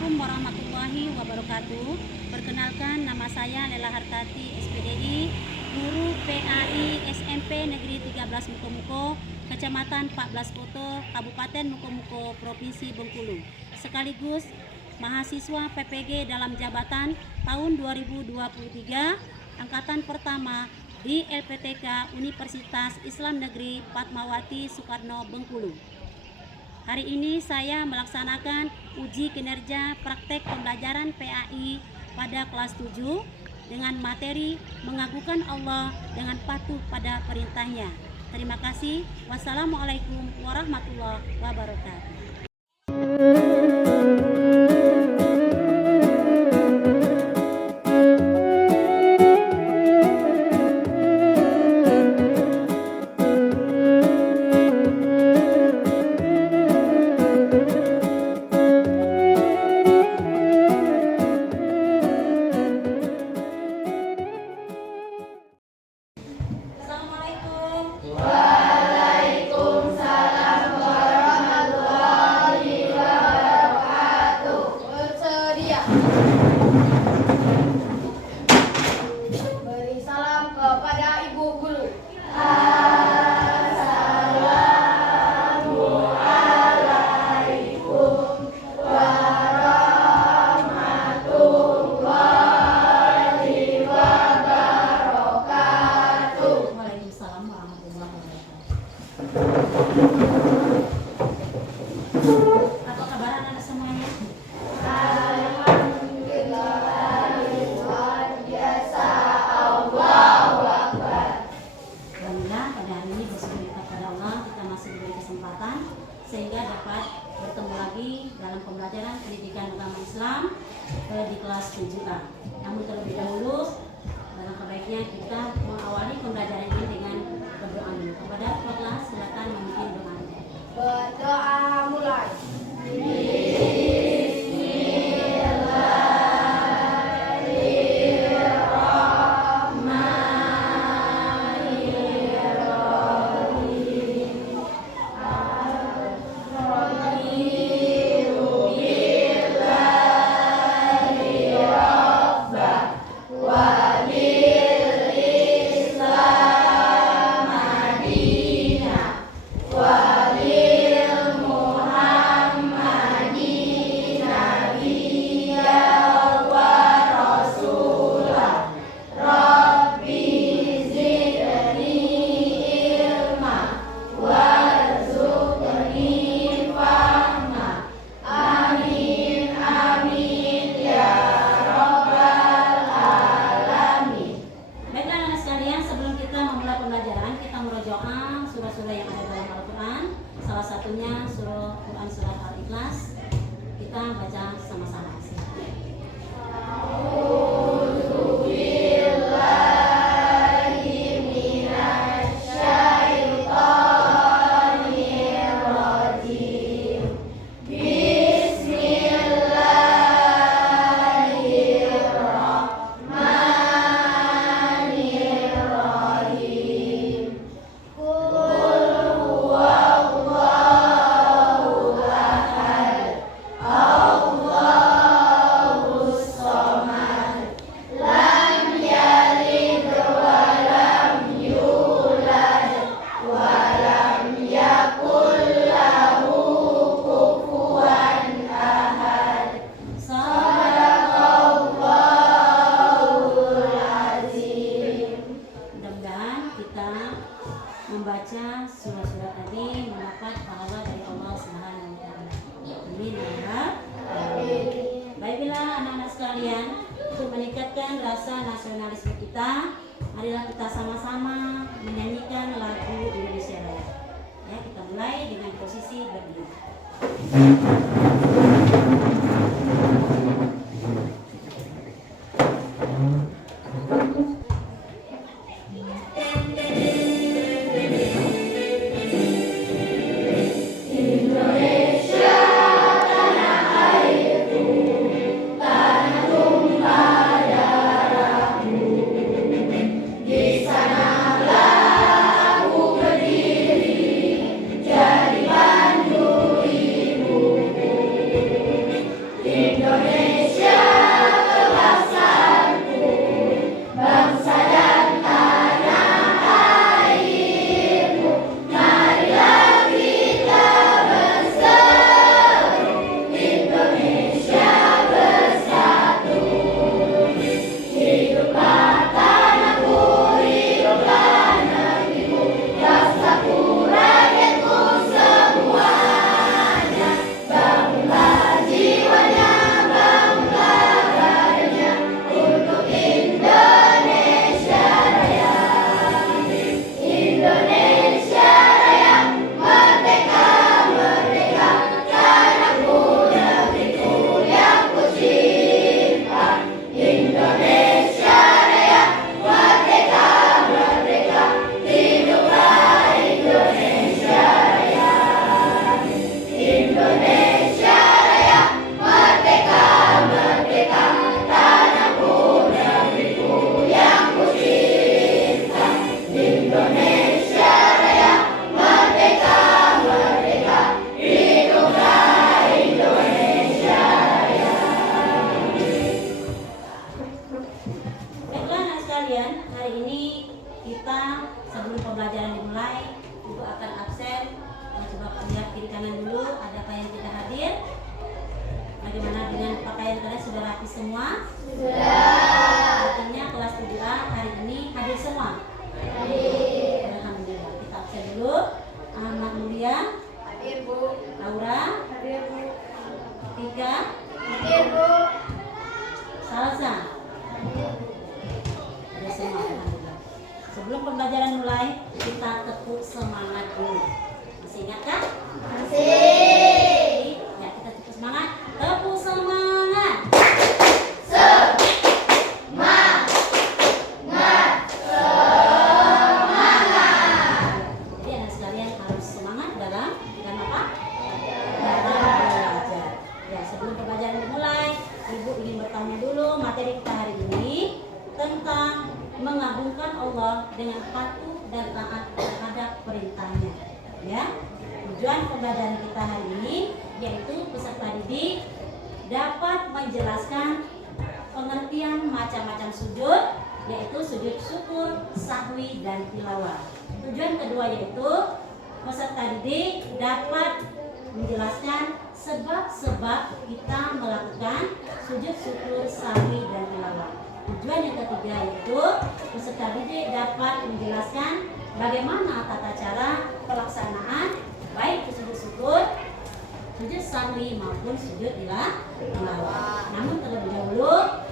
Assalamualaikum warahmatullahi wabarakatuh. Perkenalkan, nama saya Lela Hartati, SPDI, guru PAI SMP Negeri 13 Mukomuko, Kecamatan 14 Koto, Kabupaten Mukomuko, Provinsi Bengkulu. Sekaligus mahasiswa PPG dalam jabatan tahun 2023, angkatan pertama di LPTK Universitas Islam Negeri Fatmawati Soekarno Bengkulu. Hari ini saya melaksanakan uji kinerja praktek pembelajaran PAI pada kelas 7 dengan materi mengagukan Allah dengan patuh pada perintahnya. Terima kasih. Wassalamualaikum warahmatullahi wabarakatuh. Beri salam kepada Ibu Guru. Assalamualaikum warahmatullahi wabarakatuh. Waalaikumsalam warahmatullahi wabarakatuh. Apa kabar anak semuanya? Alhamdulillah pada hari ini bersyukur kepada Allah kita masih diberi kesempatan sehingga dapat bertemu lagi dalam pembelajaran pendidikan agama Islam di kelas 7A. Namun terlebih dahulu alangkah baiknya kita mengawali pembelajaran ini dengan berdoa dulu. Kepada kelas silakan memimpin doanya. Berdoa mulai. Surah-surah yang ada dalam Al-Quran, salah satunya surah Quran surat Al-Ikhlas. Kita baca sama-sama. Membaca surah-surah tadi mendapat pahala dari Allah Subhanahu wa taala. Amin ya. Baiklah anak-anak sekalian, untuk meningkatkan rasa nasionalisme kita, marilah kita sama-sama menyanyikan lagu Indonesia Raya. Ya, kita mulai dengan posisi berdiri. Jadi bantu ibu melengkapi semua? Artinya kelas 7A hari ini hadir semua? Alhamdulillah. Kita absen dulu. Ahmad Mulia, Hadir Bu. Laura, Hadir Bu. Tika, Hadir Bu. Salsa. Ada semua, alhamdulillah. Sebelum pembelajaran mulai, kita tepuk semangat dulu. Masih ingat kan? Masih. Ya, kita tepuk semangat. Tepuk semangat. Jadi anak sekalian harus semangat dalam apa? Dalam belajar. Ya, sebelum pembelajaran dimulai, Ibu ingin bertanya dulu materi kita hari ini tentang mengagungkan Allah dengan patuh dan taat terhadap perintahnya. Ya, tujuan pembelajaran kita hari ini yaitu peserta didik dapat menjelaskan pengertian macam-macam sujud, yaitu sujud syukur, sahwi, dan tilawah. Tujuan kedua yaitu peserta didik dapat menjelaskan sebab-sebab kita melakukan sujud syukur, sahwi, dan tilawah. Tujuan yang ketiga yaitu peserta didik dapat menjelaskan bagaimana tata cara pelaksanaan baik sujud syukur, sujud sahwi maupun sujud tilawah. Namun terlebih dahulu,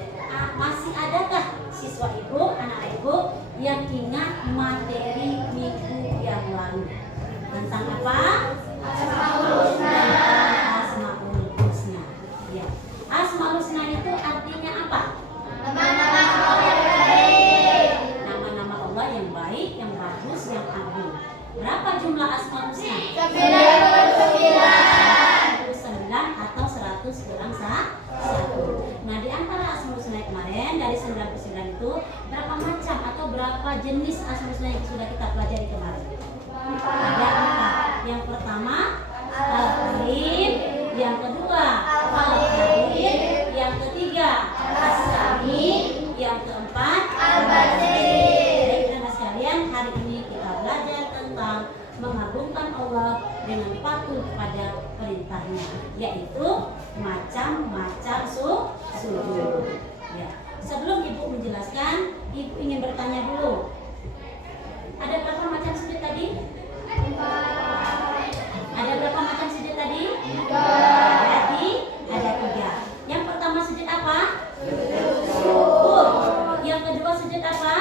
masih adakah siswa ibu, anak ibu yang ingat materi minggu yang lalu tentang apa? Asmaul Husna. Ya. Asmaul Husna itu artinya apa? Nama-nama Allah yang baik. Nama-nama Allah yang baik, yang bagus, yang agung. Berapa jumlah Asmaul Husna? 99 atau 100 kurang 1. Nah, di antara Asmaul Husna kemarin dari 99 itu berapa macam atau berapa jenis Asmaul Husna yang sudah kita pelajari kemarin? Ada 4. Yang pertama Al-Karim, yang kedua Al-Karim, yang ketiga As-Sami, yang keempat Al-Basir. Baik anak sekalian, hari ini kita belajar tentang mengagungkan Allah dengan patuh pada perintahnya, yaitu macam-macam sujud. Ya. Sebelum ibu menjelaskan, ibu ingin bertanya dulu. Ada berapa macam sujud tadi? Ada berapa macam sujud tadi? Berarti ada 3. Yang pertama sujud apa? Syukur. Yang kedua sujud apa?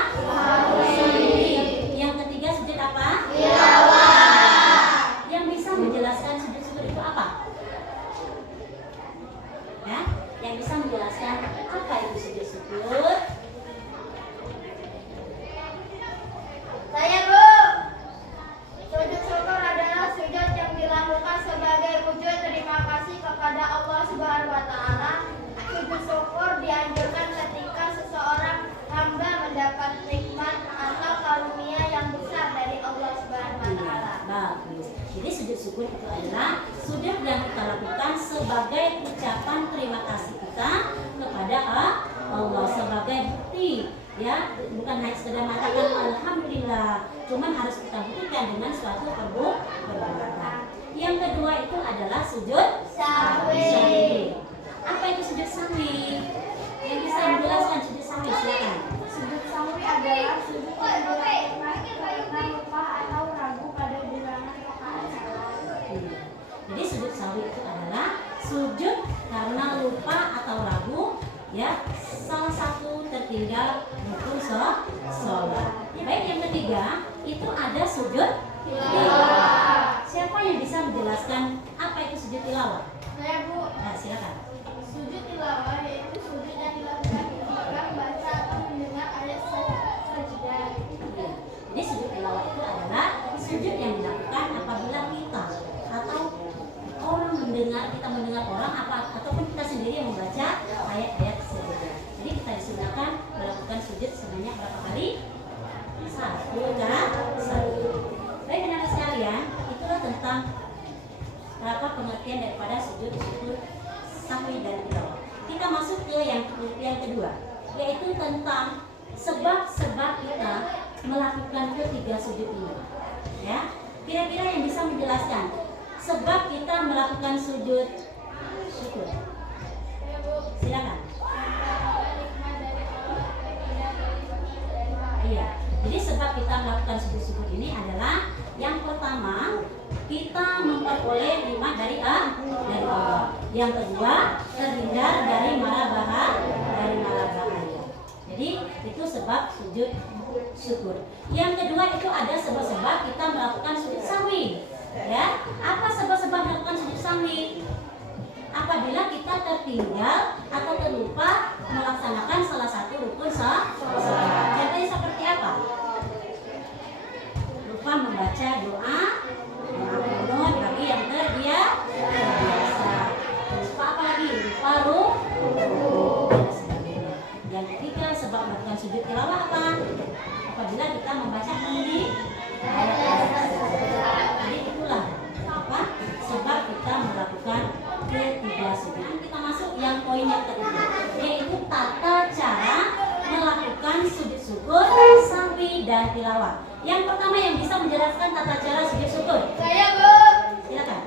Sahwi. Yang ketiga sujud apa? Tilawah. Yang bisa menjelaskan sujud syukur itu apa? Ya, yang bisa menjelaskan apa itu sujud syukur? Saya Bu. Sujud syukur adalah sujud yang dilakukan sebagai wujud terima kasih kepada Allah Subhanahu wa taala. Sujud syukur dianjurkan ketika seseorang hamba mendapat nikmat atau karunia yang besar dari Allah Subhanahu wa taala. Bagus. Jadi sujud syukur itu adalah sujud yang kita lakukan sebagai ucapan terima kasih kita kepada Allah sebagai bukti, ya, bukan hanya sekedar mengatakan alhamdulillah, cuman harus kita buktikan dengan suatu perbuatan. Yang kedua itu adalah sujud sahwi. Apa itu sujud sahwi? Yang bisa menjelaskan sujud sahwi, silakan. Sujud sahwi adalah sujud yang dilakukan karena lupa atau ragu pada bilangan rakaat salat. Jadi sujud sahwi itu adalah sujud karena lupa atau ragu, ya, salah satu tertinggal rukun sholat. Baik, yang ketiga itu ada sujud tilawah. Siapa yang bisa menjelaskan apa itu sujud tilawah? Saya Bu. Nah, silakan. Sujud tilawah yaitu sujud yang dilakukan ketika membaca atau mendengar ayat sajadah. Ya. Jadi sujud tilawah itu adalah sujud yang dilakukan apabila kita atau orang kita mendengar orang ataupun kita sendiri yang membaca ayat-ayat sajadah. Jadi kita disunahkan melakukan sujud sebanyak berapa kali? 1 kan? 1. Baik anak sekalian, itulah tentang berapa pengertian daripada sujud syukur, sahwi, dan tilawah. Kita masuk ke yang kedua, yaitu tentang sebab-sebab kita melakukan ketiga sujud ini. Ya, kira-kira yang bisa menjelaskan sebab kita melakukan sujud syukur. Silakan. melakukan sujud ini adalah yang pertama kita memperoleh nikmat dari Allah. Yang kedua terhindar dari mara bahaya. Jadi itu sebab sujud syukur. Yang kedua itu ada sebab-sebab kita melakukan sujud sahwi. Ya, apa sebab-sebab melakukan sujud sahwi? Apabila kita tertinggal atau terlupa melaksanakan salah satu rukun salat. Contohnya seperti apa? Lupa membaca doa kunut bagi yang terbiasa. Lupa apa lagi? Lupa dan sebagainya. Yang ketiga sebab melakukan sujud tilawah apa? Apabila kita membaca jadi itulah apa? Sebab kita melakukan ketiga sujud. Kita masuk yang poin yang ketiga, yaitu tata cara melakukan sujud syukur, sahwi dan tilawah. Yang pertama yang bisa menjelaskan tata cara sujud syukur. Saya, Bu. Silakan.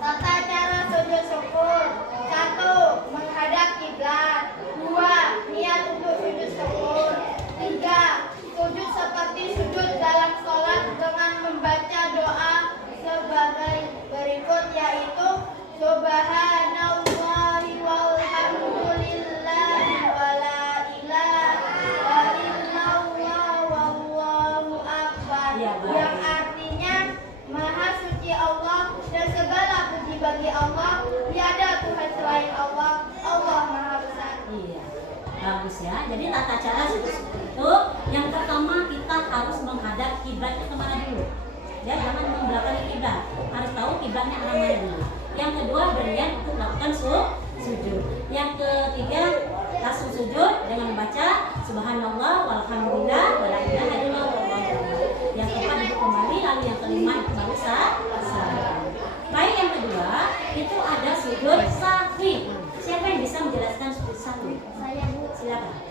Tata cara sujud syukur. 1. Menghadap kiblat. 2. Niat untuk sujud syukur. 3. Sujud seperti sujud dalam sholat dengan membaca doa sebagai berikut, yaitu Subhanallahi walhamdulillahi wala ilaha illallah wallahu akbar. Yang artinya Maha suci Allah dan segala puji bagi Allah, tiada Tuhan selain Allah, Allah Maha besar. Iya, bagus ya. Jadi tata cara sujud syukur itu yang pertama kita harus menghadap kiblatnya kemana dulu. Ya, jangan membelakangi kiblat. Harus tahu kiblatnya arah mana dulu. Yang kedua berniat untuk melakukan sujud. Yang ketiga langsung sujud dengan membaca Subhanallah walhamdulillah wala ilaha illallah wallahu akbar. Yang keempat duduk kembali, lalu yang kelima itu baru salam. Baik, yang kedua itu ada sujud sahwi. Siapa yang bisa menjelaskan sujud sahwi? Saya, Bu. Silakan.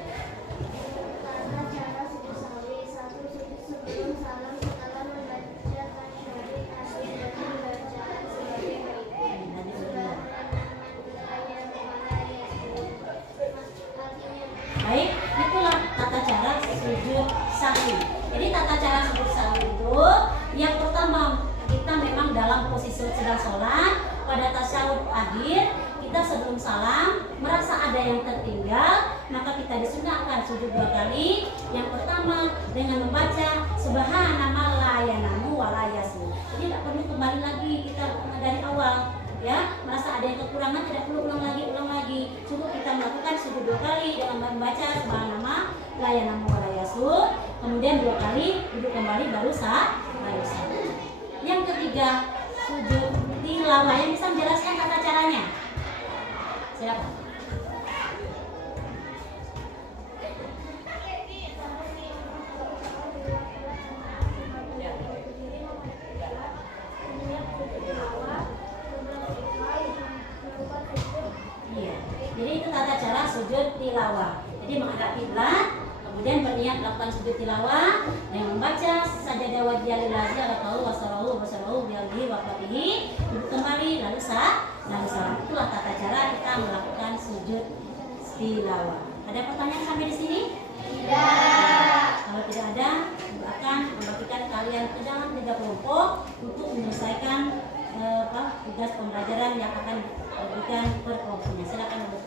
Tata cara sujud sahwi. 1. Sujud sebelum salam setelah membaca tasyahud akhir dengan bacaan sebagai berikut. Baik, itulah tata cara sujud sahwi. Jadi tata cara sujud sahwi itu yang pertama kita memang dalam posisi sedang sholat pada tasyahud akhir, kita sebelum salam merasa ada yang tertinggal, maka kita disunahkan sujud 2 kali. Yang pertama dengan membaca Subhana man la yanamu wa la yasmu. Jadi tidak perlu kembali lagi kita dari awal. Ya, merasa ada yang kekurangan tidak perlu ulang lagi. Cukup kita melakukan sujud 2 kali dengan membaca Subhana man la yanamu wa la yasmu. Kemudian 2 kali duduk kembali baru salam. Yang ketiga sujud tilawah. Yang bisa menjelaskan tata caranya? Silakan. Iya. Jadi itu tata cara sujud tilawah. Jadi menghadap kiblat, kemudian berniat melakukan sujud tilawah dengan membaca sajadah wajhillahi ala qaul wasallallahu bihi wa fatihi, duduk kembali lalu salam. Itulah tata cara kita melakukan sujud tilawah. Ada pertanyaan sampai di sini? Tidak. Kalau tidak ada, Ibu akan membagikan kalian ke dalam 3 kelompok untuk menyelesaikan tugas pembelajaran yang akan diberikan per kelompoknya. Silakan Ibu.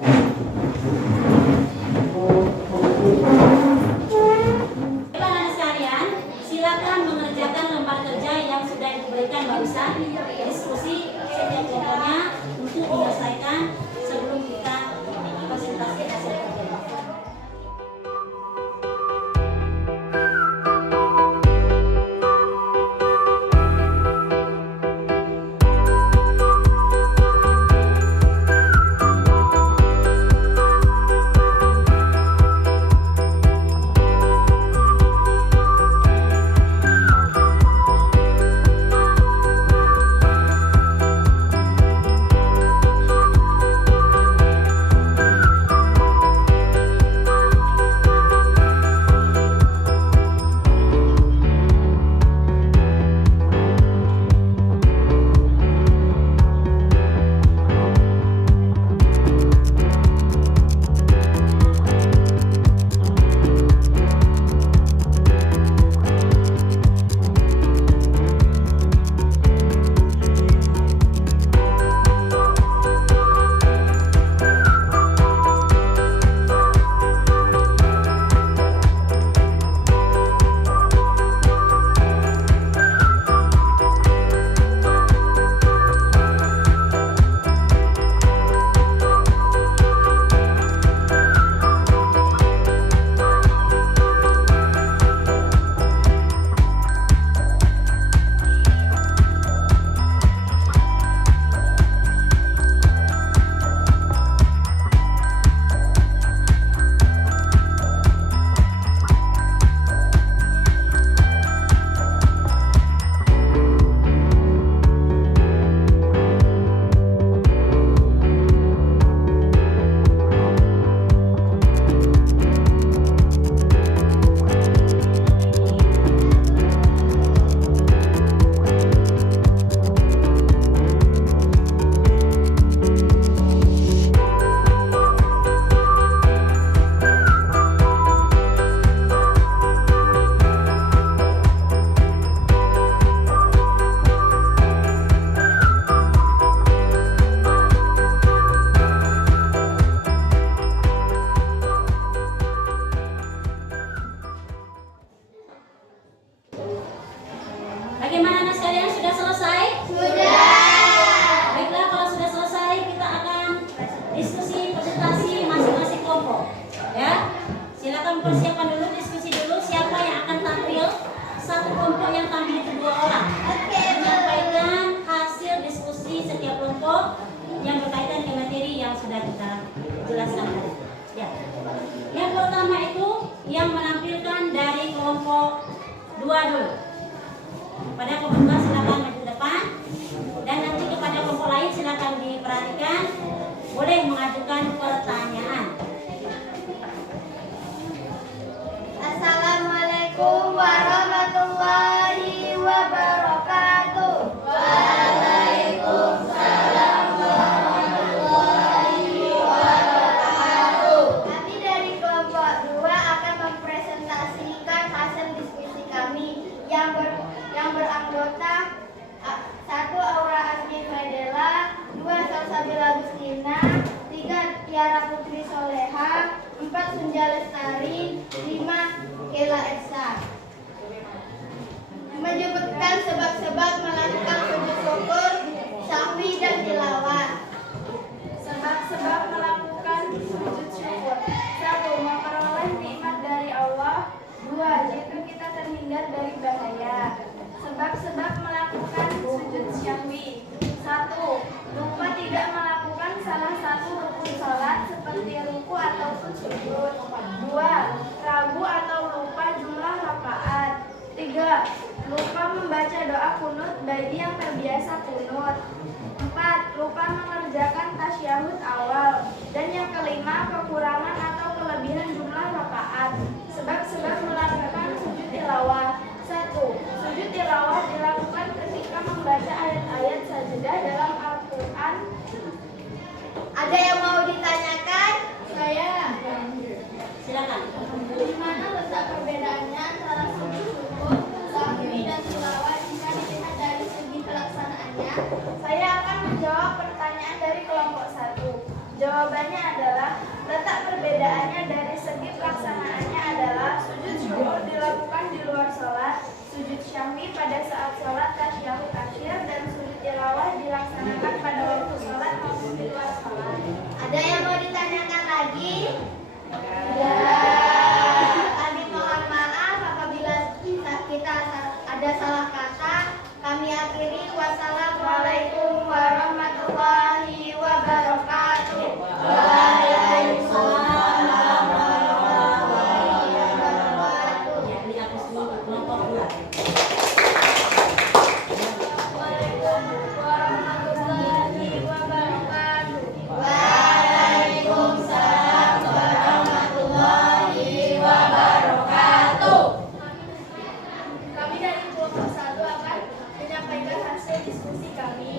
Anak sekalian, silakan mengerjakan lembar kerja yang sudah diberikan barusan. Diskusi setiap kelompoknya untuk menyelesaikan sebelum kita presentasi hasil kerja. diskusi presentasi masing-masing kelompok. Ya, silakan persiapan dulu, diskusi dulu siapa yang akan tampil. Satu kelompok yang tampil itu 2 orang. Menyampaikan hasil diskusi setiap kelompok yang berkaitan dengan materi yang sudah kita jelaskan tadi. Ya. Yang pertama itu yang menampilkan dari kelompok 2 dulu. Pada kelompok 2 silakan maju ke depan, dan nanti kepada kelompok lain silakan diperhatikan, boleh mengajukan pertanyaan. Assalamualaikum warahmatullahi wabarakatuh. Waalaikumsalam warahmatullahi wabarakatuh. Kami dari kelompok 2 akan mempresentasikan hasil diskusi kami yang beranggota 1 Aura Asmi Fadela, 2 Salsabila Agustina, 3 Tiara Putri Soleha, 4 Sunja Lestari, 5 Kela Esa. Menyebutkan sebab-sebab melakukan sujud syukur, sahwi dan tilawah. Sebab-sebab melakukan sujud syukur: 1. Memperoleh nikmat dari Allah. 2. Jika kita terhindar dari bahaya. Sebab-sebab melakukan sujud syahwi: 1. Lupa tidak melakukan salah satu rukun salat seperti ruku ataupun sujud. 2. Ragu atau lupa jumlah rakaat. 3. Lupa membaca doa kunut bagi yang terbiasa kunut. 4. Lupa mengerjakan tasyahud awal. Dan yang kelima, kekurangan atau kelebihan jumlah rakaat. Sebab-sebab melakukan sujud tilawah: 1. Sujud tilawah dilakukan ketika membaca ayat-ayat sajadah dalam Al-Quran. Ada yang mau ditanyakan? Saya. Silakan. Di mana letak perbedaannya antara sujud syukur, sahwi dan tilawah jika dilihat dari segi pelaksanaannya? Saya akan menjawab pertanyaan dari kelompok 1. Jawabannya adalah letak perbedaannya dari segi pelaksanaannya adalah sujud syukur dilakukan di luar sholat, sujud syahwi pada saat sholat tasyahud akhir, dan sujud tilawah dilaksanakan pada waktu sholat maupun di luar sholat. Ada yang mau ditanyakan lagi? Kami mohon maaf apabila kita ada salah kata. Kami akhiri. Wassalamualaikum warahmatullahi wabarakatuh. Waalaikumsalam warahmatullahi wabarakatuh. Ya, ini aku semua kelompok 2. Warahmatullahi wabarakatuh. Waalaikumsalam warahmatullahi wabarakatuh. Kami dari kelompok 1 akan menyampaikan hasil diskusi kami.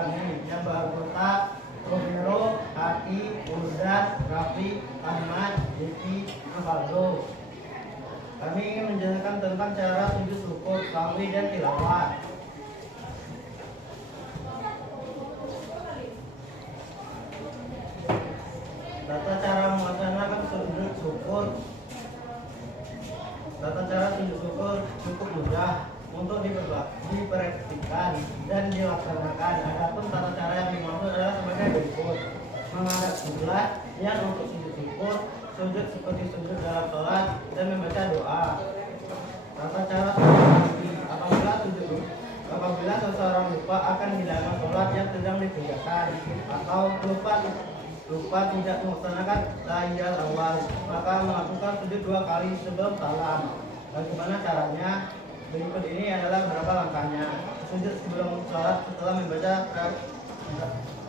kami yang beranggota Romero, Hati, Urdas, Rafi, Ahmad, Devi, Avaldo. Kami ingin menjelaskan tentang cara sujud syukur, sahwi, dan tilawah. Tata cara melaksanakan sujud syukur. Tata cara sujud syukur cukup mudah untuk dipraktikkan dan dilaksanakan. Adapun tata cara yang dimaksud adalah sebagai berikut: menghadap kiblat yang untuk sujud syukur, sujud seperti sujud dalam sholat, dan membaca doa. Tata cara sujud apabila seseorang lupa akan hilangan sholat yang sedang dikerjakan atau lupa tidak melaksanakan tahiyat awal, maka melakukan sujud 2 kali sebelum salam. Bagaimana caranya? Berikut ini adalah beberapa langkahnya. Sujud sebelum sholat setelah membaca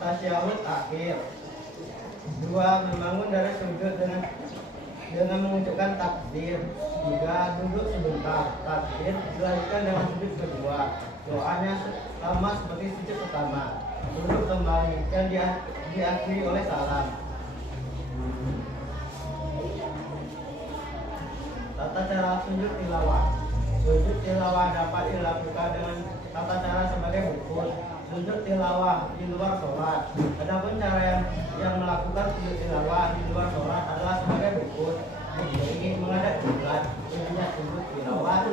tasyahud akhir. 2. Membangun dari sujud dengan mengucapkan takbir. 3. Duduk sebentar. Takbir dilanjutkan dengan sujud kedua. Doanya sama seperti sujud pertama. Duduk kembali dan diakhiri oleh salam. Tata cara sujud tilawah. Sujud tilawah dapat dilakukan dengan tata cara sebagai berikut: sujud tilawah di luar sholat. Adapun cara yang melakukan sujud tilawah di luar sholat adalah sebagai berikut: berdiri menghadap kiblat, intinya sujud tilawah,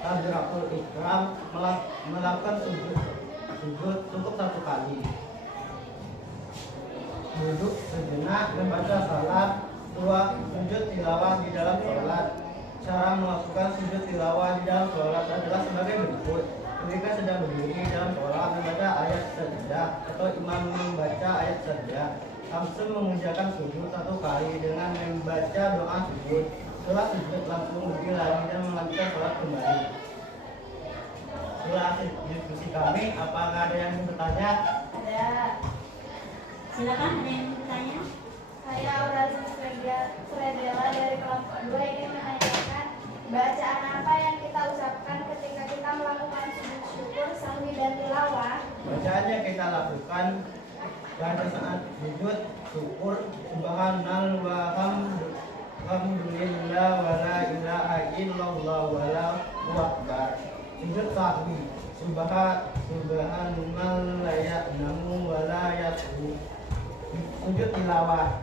takbiratul ihram, melakukan sujud cukup 1 kali. Duduk sejenak membaca salam. 2. Sujud tilawah di dalam sholat. Cara melakukan sujud tilawah di dalam sholat adalah sebagai berikut: ketika sedang berdiri dalam sholat membaca ayat sajdah atau imam membaca ayat sajdah, langsung mengerjakan sujud 1 kali dengan membaca doa sujud. Setelah sujud langsung berdiri lagi dan melanjutkan sholat kembali. Setelah diskusi kami, apakah ada yang ingin bertanya? Ada. Silakan, ada yang bertanya? Saya Aureli Sredela dari kelompok 2 ingin menanyakan bacaan apa yang kita ucapkan ketika kita melakukan sujud syukur, sahwi, dan tilawah. Bacaannya kita lakukan pada saat sujud syukur: subhanallah walhamdulillah wala ilaha illallah wallahu akbar. Sujud sahwi: subhanallah ya'lamu wala yasbu. Sujud tilawah: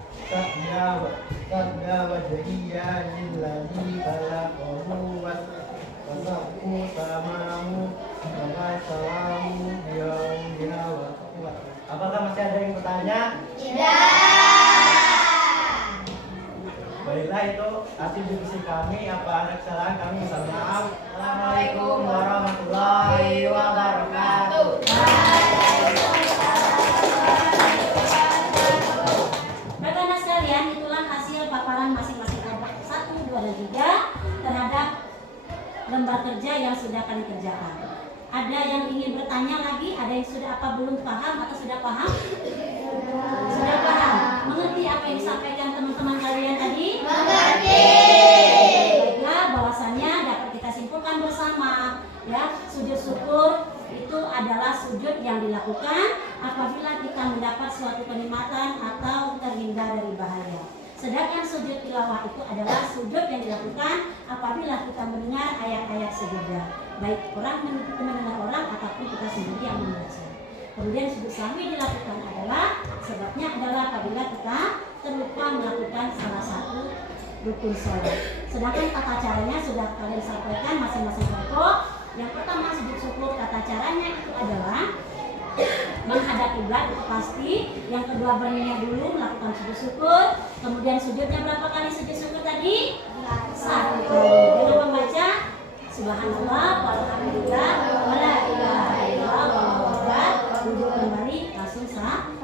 sabda wajhiyya lillazi khalaqahu wasaqu samahu wa salamu biha wa. Apakah masih ada yang bertanya? Baiklah, itu hasil diskusi kami. Apa ada kesalahan kami minta maaf. Assalamualaikum warahmatullahi wabarakatuh. Rekan-rekan sekalian, itulah hasil paparan masing-masing kelompok 1, 2, dan 3 terhadap lembar kerja yang sudah kami kerjakan. Ada yang ingin bertanya lagi? Ada yang sudah apa belum paham atau sudah paham? Sudah paham? Mengerti apa yang disampaikan teman-teman kalian tadi? Mengerti. Baiklah, bahwasannya dapat kita simpulkan bersama, ya, sujud syukur itu adalah sujud yang dilakukan apabila kita mendapat suatu kenikmatan atau terhindar dari bahaya. Sedangkan sujud tilawah itu adalah sujud yang dilakukan apabila kita mendengar ayat-ayat sejadah, baik orang mendengar orang ataupun kita sendiri yang membaca. Kemudian sujud sahwi dilakukan adalah sebabnya adalah apabila kita terlupa melakukan salah satu rukun sholat. Sedangkan tata caranya sudah kalian sampaikan masing-masing kelompok. Yang pertama sujud syukur, tata caranya itu adalah menghadap kiblat, itu pasti. Yang kedua berdiri dulu melakukan sujud syukur. Kemudian sujudnya berapa kali sujud syukur tadi? 1 kali. Dengan membaca subhanallah walhamdulillah wala ilaha illallah wallahu akbar. Duduk kembali langsung salam.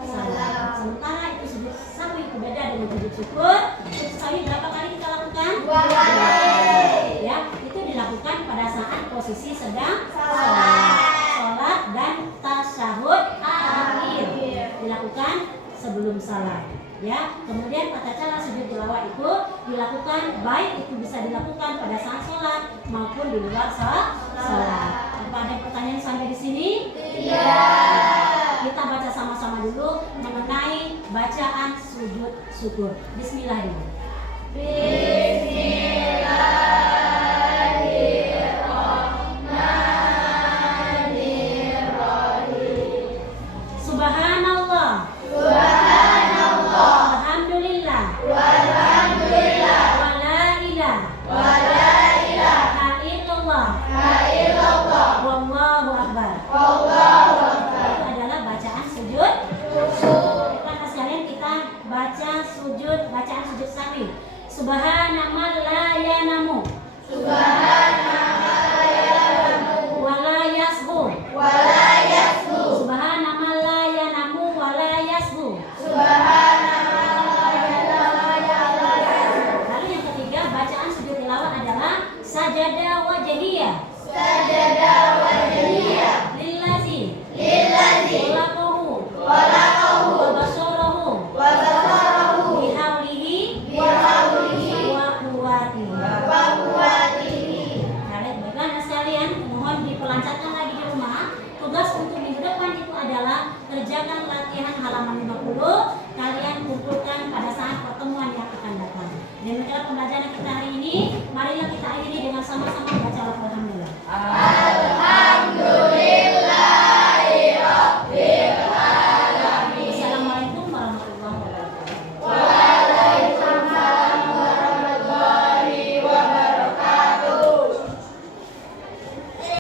Sementara itu sujud sahwi itu beda dengan sujud syukur. Sujud sahwi berapa kali kita lakukan? 2 kali. Ya, itu dilakukan pada saat posisi sedang sholat dan tasyahud akhir, dilakukan sebelum salam. Ya, kemudian tata cara sujud tilawah itu dilakukan baik itu bisa dilakukan pada saat sholat maupun di luar sholat. Apa ada pertanyaan sampai di sini? Tidak. Kita baca sama-sama dulu mengenai bacaan sujud syukur. Bismillahirrahmanirrahim. Subhanallah. Alhamdulillah. Wala ilaha illallah. Wallahu akbar. Itu adalah bacaan sujud. Karena sekalian kita baca bacaan sujud sahwi. Subhana man la yanamu. Wala yasbu. Subhana man la yanamu wala yasbu. Lalu yang ketiga, bacaan sujud tilawah adalah sajada wajhiyah. Lillazi khalaqahu wa basarahu bihaulihi wa quwwatihi. Baiklah anak sekalian, mohon dipelancarkan lagi di rumah. Tugas untuk minggu depan itu adalah kerjakan latihan halaman 50. Kalian kumpulkan pada saat pertemuan yang akan datang. Demikian pembelajaran kita hari ini. Marilah kita akhiri dengan sama-sama membaca Al-Fatihah.